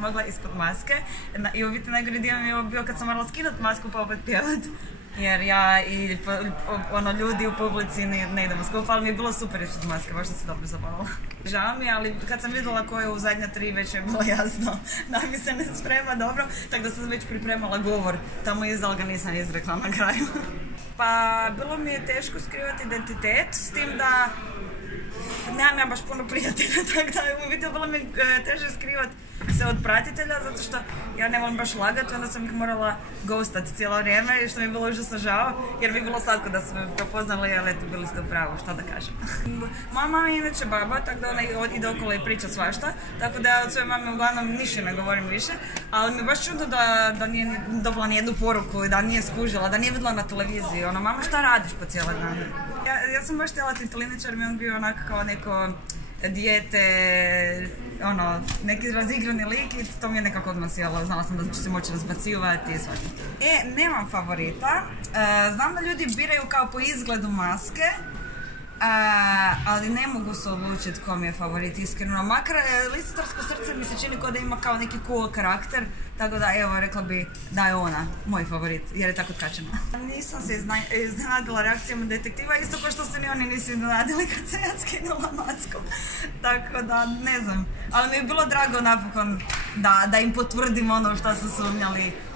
mogla ispod maske. I u biti najgori dio mi je bio kad sam morala skinuti masku pa opet pjevat. Jer ja i ljudi u publici ne idemo skupa, ali mi je bilo super ispod maske, baš sam se dobro zabavila. Žao mi je, ali kad sam vidjela ko je u zadnja 3, već je bilo jasno da mi se ne sprema dobro, tako da sam već pripremala govor tamo iza, ali ga nisam izrekla na kraju. Pa bilo mi je teško skrivati identitet, s tim da nemam ja baš puno prijatelja, tako da u biti bilo mi je teže skrivati se od pratitelja, zato što ja ne volim baš lagati, onda sam ih morala ghostati cijelo vrijeme i što mi je bilo užasno žao, jer mi je bilo slatko da su me prepoznali, ali eto, bili ste u pravu, šta da kažem. Moja mama je inače baba, tako da ona ide okolo i priča svašta, tako da ja od svoje mame uglavnom ništa ne govorim više, ali mi je baš čudno da nije dobila nijednu poruku, da nije skužila, da nije vidjela na televiziji, mama šta radiš po cijele dane? Ja sam baš htjela titliničar, mi on bio onak kao neko dijete, neki razigrani lik i to mi je nekako odmah sjelo, znala sam da ću se moći razbacivati i svaki. Nemam favorita, znam da ljudi biraju kao po izgledu maske, ali ne mogu se odlučiti ko mi je favorit, iskreno. Makar Lisitorsko srce mi se čini kao da ima kao neki cool karakter, tako da evo rekla bi da je ona moj favorit, jer je tako tkačena. Nisam se iznenadila reakcijama detektiva, isto kao što se ni oni nisu iznenadili kad sam ja skinula masku. Tako da ne znam, ali mi je bilo drago napokon da im potvrdim ono što su sumnjali